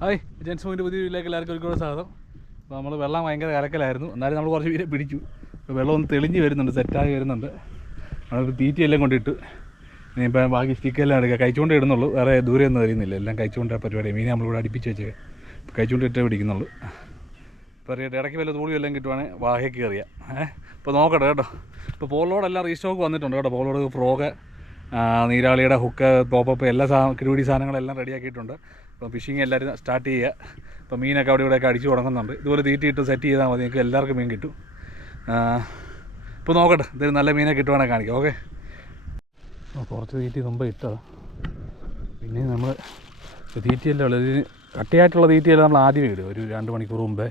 Hi gents point പുതിയ വീട്ടിലേക്ക് എല്ലാവർക്കും ഒരുപാട് സ്വാഗതം. അപ്പോൾ നമ്മൾ വെള്ളം ഭയങ്കര കലക്കലായിരുന്നു, എന്നാലും നമ്മൾ കുറച്ച് വീരെ പിടിച്ചു. ഇപ്പോൾ വെള്ളം ഒന്ന് തെളിഞ്ഞ് വരുന്നുണ്ട്, സെറ്റായി വരുന്നുണ്ട്. നമ്മളിപ്പോൾ തീറ്റയെല്ലാം കൊണ്ടിട്ട് ഇനിയിപ്പോൾ ബാക്കി സ്റ്റിക്കെല്ലാം എടുക്കുക. കഴിച്ചുകൊണ്ട് ഇടുന്നുള്ളൂ, വേറെ ദൂരെയൊന്നും അറിയുന്നില്ല. എല്ലാം കഴിച്ചുകൊണ്ട് പരിപാടി. മീനെ നമ്മളിവിടെ അടുപ്പിച്ച് വെച്ചേ കഴിച്ചുകൊണ്ട് ഇട്ടേ പിടിക്കുന്നുള്ളൂ. ഇപ്പോൾ ഇടയ്ക്ക് വല്ല തൂളി എല്ലാം കിട്ടുവാണെങ്കിൽ വാഹയ്ക്ക് കയറിയാൽ ഇപ്പോൾ നോക്കട്ടെ കേട്ടോ. ഇപ്പോൾ പോളോടെല്ലാം റീസ്റ്റോക്ക് വന്നിട്ടുണ്ട് കേട്ടോ. പോളോട് ഫ്രോഗ്, നീരാളിയുടെ ഹുക്ക്, പോപ്പപ്പ് എല്ലാ കിടുപിടി സാധനങ്ങളെല്ലാം റെഡിയാക്കിയിട്ടുണ്ട്. ഇപ്പോൾ ഫിഷിങ് എല്ലാവരും സ്റ്റാർട്ട് ചെയ്യുക. ഇപ്പോൾ മീനൊക്കെ അവിടെ ഇവിടെയൊക്കെ അടിച്ചു തുടങ്ങുന്നുണ്ട്. ഇതുപോലെ തീറ്റിയിട്ട് സെറ്റ് ചെയ്താൽ മതി, നിങ്ങൾക്ക് എല്ലാവർക്കും മീൻ കിട്ടും. ഇപ്പോൾ നോക്കട്ടെ, ഇതൊരു നല്ല മീനെ കിട്ടുവാണെങ്കിൽ കാണിക്കാം. ഓക്കെ, കുറച്ച് തീറ്റി മുമ്പ് ഇട്ടതാണ്. പിന്നെ നമ്മൾ തീറ്റിയെല്ലാം ഉള്ളത് കട്ടിയായിട്ടുള്ള തീറ്റിയെല്ലാം നമ്മൾ ആദ്യമേ ഇടും. ഒരു 2 മണിക്കൂർ മുമ്പേ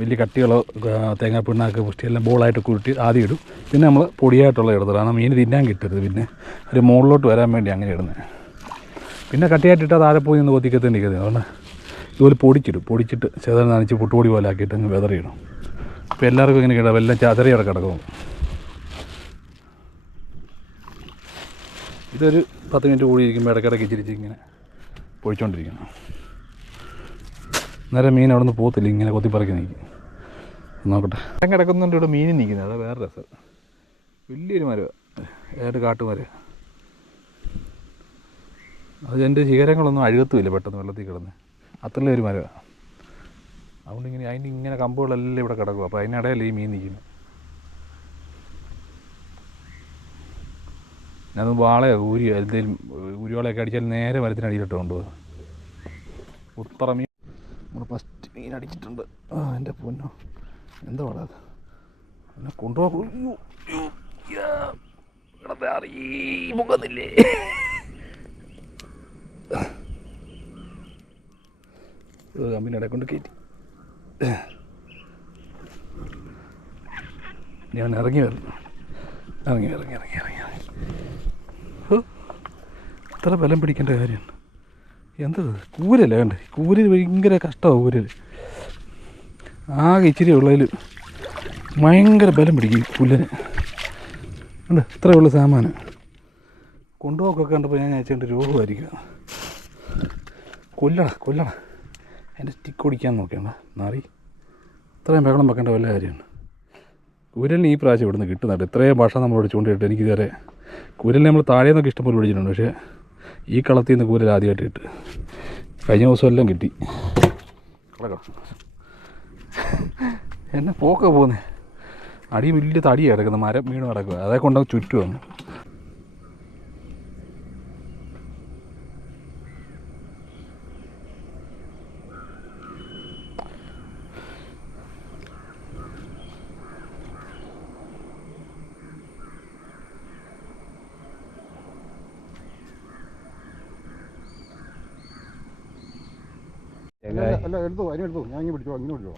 വലിയ കട്ടികളോ തേങ്ങാ പിണ്ണാക്ക് പുഷ്ടിയെല്ലാം ബോളായിട്ട് കുരുട്ടി ആദ്യം ഇടും. പിന്നെ നമ്മൾ പൊടിയായിട്ടുള്ള ഇടുന്നത്, കാരണം മീൻ തിന്നാൻ കിട്ടരുത്. പിന്നെ ഒരു മുകളിലോട്ട് വരാൻ വേണ്ടി അങ്ങനെ ഇടുന്നത്. പിന്നെ കട്ടിയായിട്ടിട്ട് താഴെ പോയി നിന്ന് കൊത്തിക്കത്തേണ്ടിരിക്കുന്നത്. അതുകൊണ്ട് ഇതുപോലെ പൊടിച്ചിട്ട് ചെതൽ നനച്ച് പുട്ടുപൊടി പോലെ ആക്കിയിട്ട് അങ്ങ് വെതറിയിടും. അപ്പോൾ എല്ലാവർക്കും ഇങ്ങനെ കിട്ടും, എല്ലാം ചതറിയോടെ കിടക്കും. ഇതൊരു 10 മിനിറ്റ് കൂടി ഇരിക്കുമ്പോൾ ഇടയ്ക്കിടയ്ക്ക് ഇച്ചിരിച്ച് ഇങ്ങനെ പൊഴിച്ചുകൊണ്ടിരിക്കണം. നേരെ മീൻ അവിടെ നിന്ന് പോകത്തില്ല, ഇങ്ങനെ കൊത്തിപ്പറക്കി നിൽക്കും. നോക്കട്ടെ, ഞാൻ കിടക്കുന്നുണ്ട് ഇവിടെ മീൻ നിൽക്കുന്നത്. അതാണ് വേറെ രസം. വലിയൊരു മരമാണ്, കാട്ടുമരം. അത് എൻ്റെ ശിഖരങ്ങളൊന്നും അഴുകത്തുമില്ല പെട്ടെന്ന് വെള്ളത്തിൽ കിടന്ന്, അത്രയും ഒരു മരമാണ്. അതുകൊണ്ട് അതിൻ്റെ ഇങ്ങനെ കമ്പുകളെല്ലാം ഇവിടെ കിടക്കും. അപ്പോൾ അതിനിടയല്ലേ ഈ മീൻ നിൽക്കുന്നത്. ഞാനത് വാളയോ ഊരിയോ എന്തെങ്കിലും ഉരുവാളയൊക്കെ അടിച്ചാൽ നേരെ മരത്തിനടിയിലിട്ട് കൊണ്ടുപോകും. ഉത്തറ മീൻ നമ്മൾ ഫസ്റ്റ് മീൻ അടിച്ചിട്ടുണ്ട്. എൻ്റെ പൊന്നോ, എന്താ പറയാ, എന്നെ കൊണ്ടുപോകും. മുഖന്നില്ലേ കമ്പിൻ്റെ ഇടയിൽ കൊണ്ട് കയറ്റി ഞാൻ ഇറങ്ങി ഇത്ര ബലം പിടിക്കേണ്ട കാര്യം എന്തത്? കൂരല്ലേ വേണ്ടേ? കൂരിൽ ഭയങ്കര കഷ്ടമാണ്. കൂരിൽ ആകെ ഇച്ചിരി ഉള്ളതിൽ ഭയങ്കര ബലം പിടിക്കും പുല്ലിന്. ഉണ്ട് ഇത്രയേ ഉള്ളൂ സാമാനം. കൊണ്ടുപോക്കൊക്കെ കണ്ടപ്പോൾ ഞാൻ അയച്ചേണ്ട രോഗമായിരിക്കും. കൊല്ലണ എൻ്റെ സ്റ്റിക്ക് ഓടിക്കാൻ നോക്കിയാണ് നാറി. ഇത്രയും ബഹളം വെക്കേണ്ട വല്ല കാര്യമാണ്. കൂരലിന് ഈ പ്രാവശ്യം ഇവിടുന്ന് കിട്ടുന്നുണ്ട്. ഇത്രയും ഭാഷ നമ്മളോട് ചൂണ്ടിയിട്ട് എനിക്കിതുവരെ കൂരലിനെ നമ്മൾ താഴെ നിന്നൊക്കെ ഇഷ്ടംപോലെ പിടിച്ചിട്ടുണ്ട്. പക്ഷേ ഈ കളത്തിൽ നിന്ന് കൂരൽ ആദ്യമായിട്ട് കിട്ടും. കഴിഞ്ഞ ദിവസം എല്ലാം കിട്ടി. എന്നെ പോക്ക പോകുന്നേ. അടി വലിയ തടി കിടക്കുന്നത്, മരം വീണ് കിടക്കുക. അതേ കൊണ്ടങ്ങ് ചുറ്റുമാണ്. അല്ല എടുത്തോ, അതിനെടുത്തോ, ഞാൻ ഇങ്ങനെ പിടിച്ചോ, ഇങ്ങനെ പിടിച്ചോ,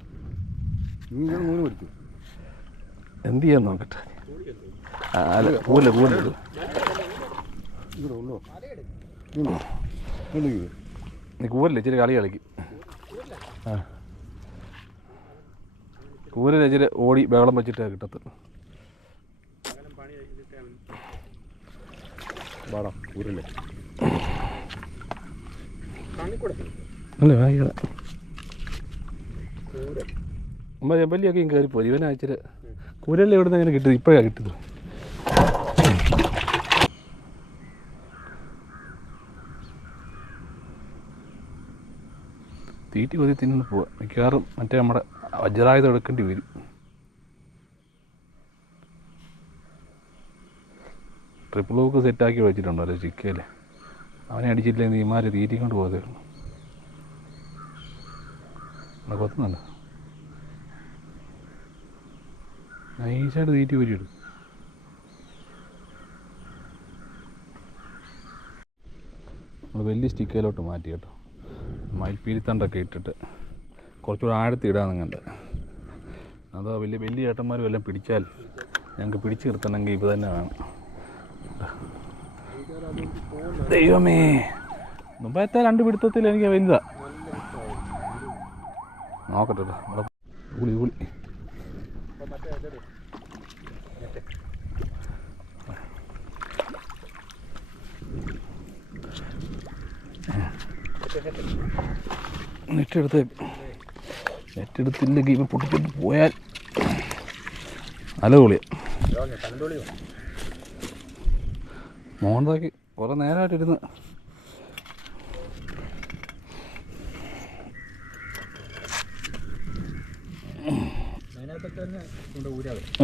ഇങ്ങനെ 3 പിടിച്ചു. എന്ത് ചെയ്യാൻ നോക്കട്ടെ. അല്ല കൂല നീ കൂരല്ലേ ഇച്ചിരി കളി കളിക്കും. കൂരല്ലേ ഇച്ചിരി ഓടി ബഹളം വെച്ചിട്ട് കിട്ടത്തുള്ളൂ. കൂരല്ലേ അല്ലേ വായിക്കട അമ്മ ചെമ്പല്ലിയൊക്കെ കയറിപ്പോയി. ഇവനയച്ചിട്ട് കൂരല്ലേ ഇവിടുന്ന് അങ്ങനെ കിട്ടുന്നത്. ഇപ്പോഴാണ് കിട്ടുന്നത്. തീറ്റി കൊതി തിന്നു പോവാ. മിക്കവാറും മറ്റേ നമ്മുടെ വജ്രായുധം എടുക്കേണ്ടി വരും. ട്രിപ്പിൾ ഹൂക്ക് സെറ്റാക്കി വെച്ചിട്ടുണ്ടോ അല്ലേ ചിക്കയിൽ? അവനെ അടിച്ചില്ലെങ്കിൽ നീമാര് തീറ്റിക്കൊണ്ട് പോകത്തേ ഉള്ളൂ. കൊത്തുന്നുണ്ട്, നൈസായിട്ട് തീറ്റി വരിയിടും. നമ്മൾ വലിയ സ്റ്റിക്കയിലോട്ട് മാറ്റി കേട്ടോ. മയിൽപ്പീരിത്തണ്ടൊക്കെ ഇട്ടിട്ട് കുറച്ചുകൂടെ ആഴത്തി ഇടാന്നുണ്ട്. അതോ വലിയ ചേട്ടന്മാരും എല്ലാം പിടിച്ചാൽ ഞങ്ങൾക്ക് പിടിച്ചു നിർത്തണമെങ്കിൽ ഇപ്പോൾ തന്നെ വേണം. ദൈവമേ, മുമ്പത്തെ 2 പിടുത്തത്തിൽ എനിക്ക് വലുതാ. നോക്കട്ടെ കേട്ടോ. ഊളി നെറ്റെടുത്തില്ലെങ്കിൽ ഇപ്പം പൊട്ടിച്ചിട്ട് പോയാൽ നല്ല പൊളിയാണ്. മോന്താക്കി കുറേ നേരമായിട്ടിരുന്ന്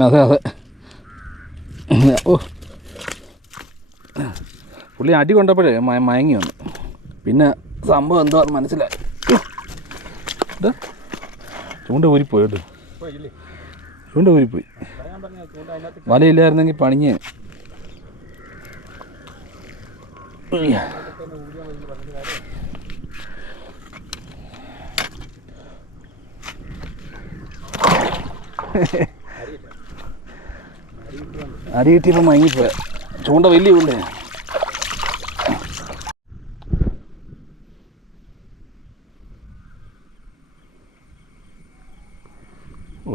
അതെ അതെ. ഓ പുള്ളി അടി കൊണ്ടപ്പോഴേ മയങ്ങി വന്നു. പിന്നെ സംഭവം എന്താ മനസ്സിലായി. ചൂണ്ട ഊരിപ്പോയി കേട്ടോ, ചൂണ്ട ഊരിപ്പോയി. വലയില്ലായിരുന്നെങ്കിൽ പണിഞ്ഞ്. അരി കിട്ടിയപ്പോൾ മയങ്ങിപ്പോയ. ചൂണ്ട വലിയ ചൂണ്ടയാ.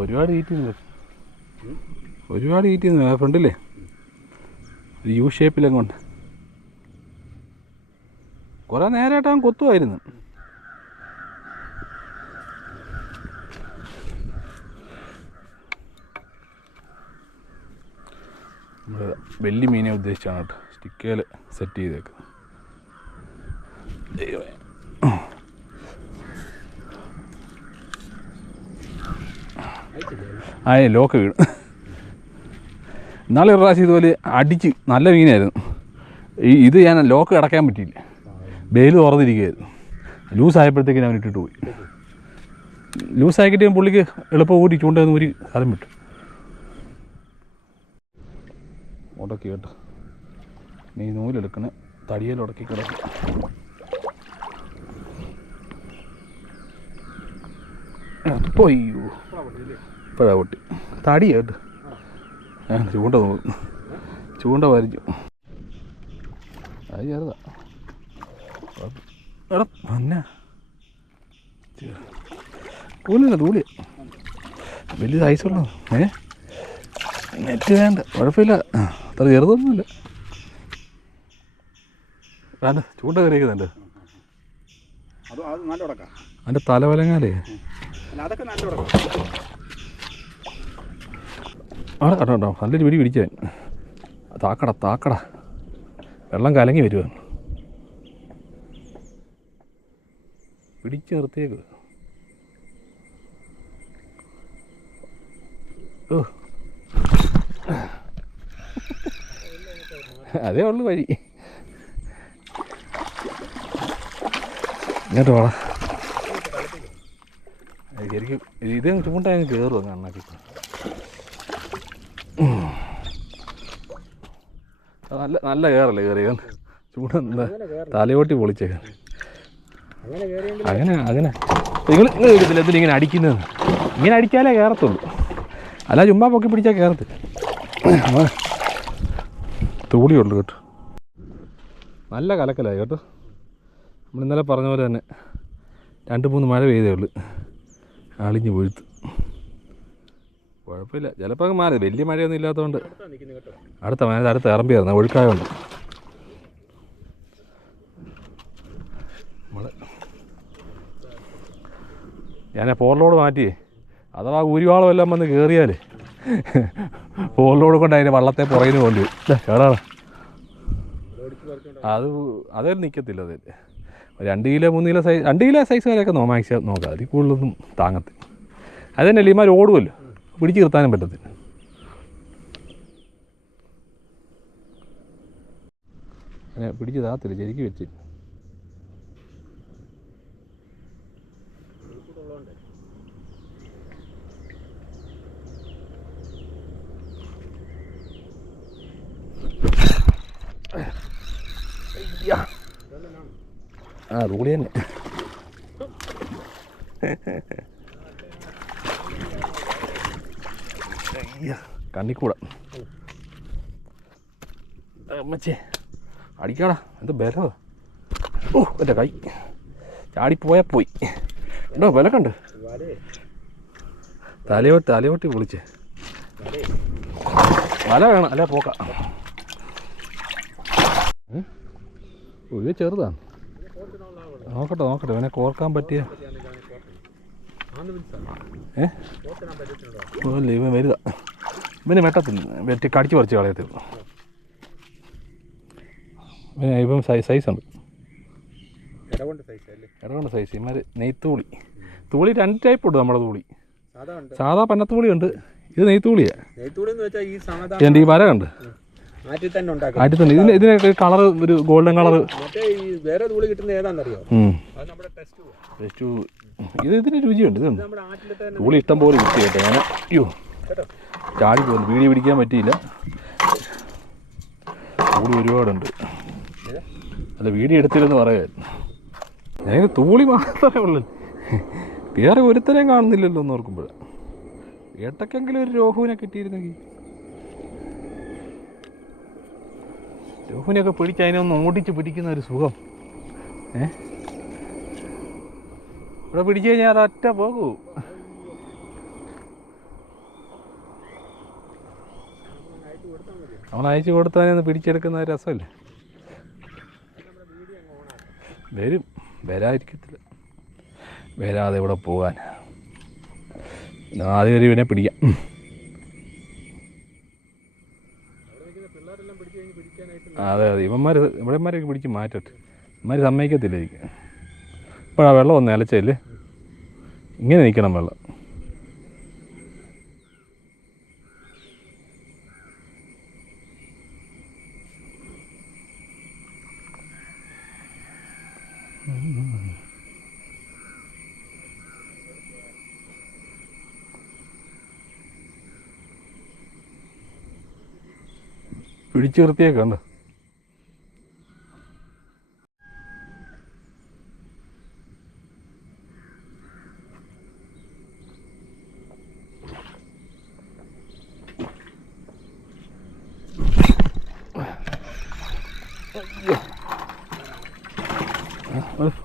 ഒരുപാട് ഹീറ്റ് ചെയ്യുന്നു ഫ്രണ്ടില്ലേ, യു ഷേപ്പിലൊക്കെ ഉണ്ട്. കുറേ നേരമായിട്ട് അവൻ കൊത്തുമായിരുന്നു. നമ്മൾ വലിയ മീനെ ഉദ്ദേശിച്ചാണ് കേട്ടോ സ്റ്റിക്കേൽ സെറ്റ് ചെയ്തേക്കുന്നത്. ലോക്ക് വീണ്. ഇന്നാളെ ഒരു പ്രാവശ്യം ഇതുപോലെ അടിച്ച് നല്ല മീനായിരുന്നു. ഇത് ഞാൻ ലോക്ക് അടയ്ക്കാൻ പറ്റിയില്ല, ബെയിൽ തുറന്നിരിക്കുകയായിരുന്നു. ലൂസായപ്പോഴത്തേക്കിന് അവൻ ഇട്ടിട്ട് പോയി. ലൂസാക്കിയിട്ട് പുള്ളിക്ക് എളുപ്പം ഊരി ചൂണ്ടെന്ന് ഊരി സ്ഥലം വിട്ടു. ഉടക്കി കേട്ടോ, നീ നൂലെടുക്കണേ, തടിയിൽ ഉടക്കി കിടക്കും. അയ്യോ ഇപ്പോഴാ പൊട്ടി. തടി കേട്ടോ, ചൂണ്ട നോക്കും, ചൂണ്ട വരച്ചു. അത് ചെറുതാ. എടാ പിന്നെ തൂലില്ല, തൂലി വലിയ സൈസുള്ളൂ. നെറ്റ് വേണ്ട, കുഴപ്പമില്ല, അത്ര ചെറുതൊന്നുമില്ല. വേണ്ട, ചൂണ്ട കറിയിക്കുന്നുണ്ട്. അതിൻ്റെ തലവലങ്ങാലേ അവിടെ കേട്ടോ കേട്ടോ, നല്ലൊരു പിടി പിടിച്ചാൻ. താക്കട വെള്ളം കലങ്ങി വരുവാൻ. പിടിച്ച് നിർത്തിയേക്ക്. ഓ അതേ ഉള്ളു വഴി. ഇങ്ങോട്ട് വേടാ, ശരിക്കും ഇത് ചൂണ്ട അങ്ങ് കയറും അങ്ങ് അണ്ണാക്കി. നല്ല നല്ല കയറല്ലേ കയറിയ ചൂണ്ട, തലയോട്ടി പൊളിച്ചേക്കാൻ. അങ്ങനെ നിങ്ങൾ എടുത്തില്ല എന്തിനും ഇങ്ങനെ അടിക്കുന്നത്. ഇങ്ങനെ അടിച്ചാലേ കയറത്തുള്ളൂ, അല്ല ചുമ്മാ പൊക്കി പിടിച്ചാൽ കയറത്തില്ല. തൂളിയുള്ളൂ കേട്ടോ, നല്ല കലക്കലായി കേട്ടോ. നമ്മൾ ഇന്നലെ പറഞ്ഞ പോലെ തന്നെ 2-3 മഴ പെയ്തേ ഉള്ളൂ, അളിഞ്ഞ് പൊഴുത്ത്. കുഴപ്പമില്ല, ചിലപ്പോൾ അങ്ങ് മാറി. വലിയ മഴയൊന്നും ഇല്ലാത്തതുകൊണ്ട് അടുത്ത ഇറമ്പിയായിരുന്നു, ഒഴുക്കായതുകൊണ്ട്. ഞാൻ പോർലോഡ് മാറ്റി, അഥവാ ഊരിവാളം എല്ലാം വന്ന് കയറിയാൽ പോർലോഡ് കൊണ്ട് അതിൻ്റെ വള്ളത്തെ പുറകിന് കൊണ്ട് എടാ അതൊരു നിൽക്കത്തില്ല. അതിൽ 2 kilo 3 kilo size 2 kilo size വരെയൊക്കെ മാക്സിമം നോക്കാം, അതിൽ കൂടുതലൊന്നും താങ്ങത്തില്ല. അത് തന്നെ ഇമാർ ഓടുമല്ലോ, പിടിച്ച് നിർത്താനും പറ്റത്തില്ല. അങ്ങനെ പിടിച്ച് താത്തില്ല, ശരിക്കും വെച്ച്. ആ റൂളി തന്നെ. കണ്ണിക്കൂട അമ്മച്ചേ അടിക്കാടാ, എന്താ ബലോ. ഓ എൻ്റെ കൈ ചാടിപ്പോയാൽ പോയി. ഉണ്ടോ ബലക്കുണ്ട്, തലയോട്ടി പൊളിച്ചേ. വല വേണം, അല്ല പോക്ക. ഇത് ചെറുതാണ്, നോക്കട്ടെ അവനെ കോർക്കാൻ പറ്റിയ അല്ല ഇവൻ വരുതാ, ഇവന് വെട്ടത്തില്ല, വെട്ടി കടിച്ച് പറിച്ച് കളയത്തുള്ളൂ. ഇവൻ സൈസുണ്ട്, ഇടകൊണ്ട് സൈസ്. ഇമാര് നെയ്ത്തൂളി, തൂളി 2 ടൈപ്പ് ഉണ്ട് നമ്മുടെ തൂളി. സാധാ പന്നത്തൂളി ഉണ്ട്, ഇത് നെയ്ത്തൂളിയാ. എൻ്റെ ഈ മരം ഉണ്ട് ആറ്റി തന്നെ. ഇതിനൊക്കെ കളർ ഒരു ഗോൾഡൻ കളർ. ഇതിന് രുചിയുണ്ട്. ഇതുണ്ട് തൂളി ഇഷ്ടം പോലെ കിട്ടി കേട്ടോ. ഞാൻ അയ്യോ ചാടി പോകുന്നു, വീഡിയോ പിടിക്കാൻ പറ്റിയില്ല. തൂളി ഒരുപാടുണ്ട്. അല്ല വീഡിയോ എടുത്തില്ലെന്ന് പറയാമായിരുന്നു. ഞാൻ തൂളി മാത്രമേ ഉള്ളൂ, വേറെ ഒരുത്തരെയും കാണുന്നില്ലല്ലോ എന്ന് ഓർക്കുമ്പോൾ. ഏട്ടക്കെങ്കിലും ഒരു രോഹുവിനെ കിട്ടിയിരുന്നെങ്കിൽ. രോഹുവിനെയൊക്കെ പിടിച്ച് അതിനൊന്ന് ഓടിച്ച് പിടിക്കുന്ന ഒരു സുഖം. ഇവിടെ പിടിച്ചു കഴിഞ്ഞാൽ അതൊറ്റ പോകൂ. അവൻ അയച്ചു കൊടുത്തതിനൊന്ന് പിടിച്ചെടുക്കുന്ന രസമല്ലേ. വരും, വരാതിരിക്കത്തില്ല. വരാതെ ഇവിടെ പോകാൻ. ആദ്യം ഒരു ഇവനെ പിടിക്കാം. അതെ അതെ, ഇവിടെമാരൊക്കെ പിടിച്ച് മാറ്റട്ടെ. ഇവന്മാർ സമ്മതിക്കത്തില്ല എനിക്ക്. ഇപ്പോഴാ വെള്ളം ഒന്ന് നിലച്ചല്ലേ, ഇങ്ങനെ നിൽക്കണം വെള്ളം. പിടിച്ചു നിർത്തിയേക്കണ്ട.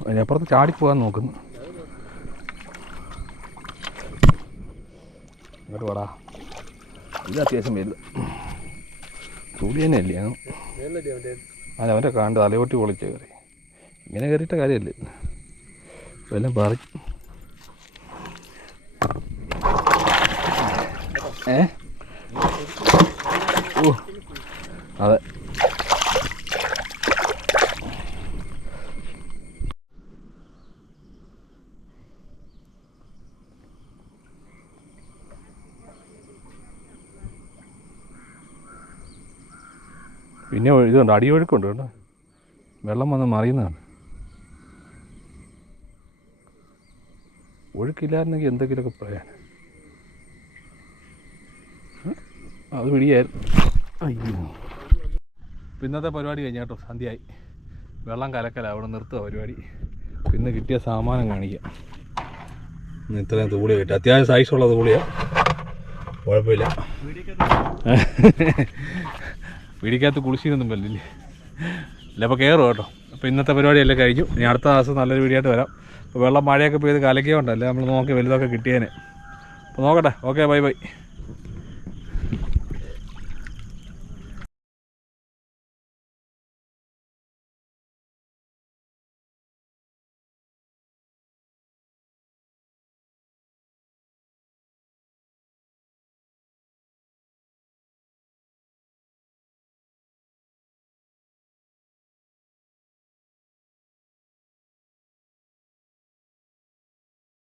അതിനപ്പുറത്ത് ചാടിപ്പോകാൻ നോക്കുന്നു. ഇങ്ങോട്ട് വാടാ, ഇത് അത്യാവശ്യം വലുത് തൂളി തന്നെയല്ലേ. അല്ല അവൻ്റെ കാണ്ട് തലയോട്ടി പൊളിച്ച് കയറി. ഇങ്ങനെ കയറിയിട്ട കാര്യമല്ലേ, എല്ലാം പറി. ഓ അതെ, പിന്നെ ഇതുണ്ട്, അടിയൊഴുക്കുണ്ട് കേട്ടോ. വെള്ളം വന്ന് മറിയുന്നതാണ്. ഒഴുക്കില്ലായിരുന്നെങ്കിൽ എന്തെങ്കിലുമൊക്കെ പറയാൻ. അത് പിടിയായിരുന്നു. അയ്യോ, ഇന്നത്തെ പരിപാടി കഴിഞ്ഞ കേട്ടോ, സന്ധ്യയായി. വെള്ളം കലക്കല, അവിടെ നിർത്തുക പരിപാടി. പിന്നെ കിട്ടിയ സാമാനം കാണിക്കാം. ഇത്രയും തൂളി കിട്ടും, അത്യാവശ്യം സൈസുള്ള തൂളിയാണ്, കുഴപ്പമില്ല. വീടിക്കകത്ത് കുളിച്ചിരുന്നും പറ്റില്ലേ. അല്ല അപ്പോൾ കയറും കേട്ടോ. അപ്പോൾ ഇന്നത്തെ പരിപാടിയെല്ലാം കഴിഞ്ഞു. ഇനി അടുത്ത ദിവസം നല്ലൊരു വീഡിയോ ആയിട്ട് വരാം. അപ്പോൾ വെള്ളം മഴയൊക്കെ പെയ്ത് കലക്കിയോണ്ടല്ലേ നമ്മൾ നോക്കി വലുതൊക്കെ കിട്ടിയേനെ. അപ്പോൾ നോക്കട്ടെ. Okay, bye bye.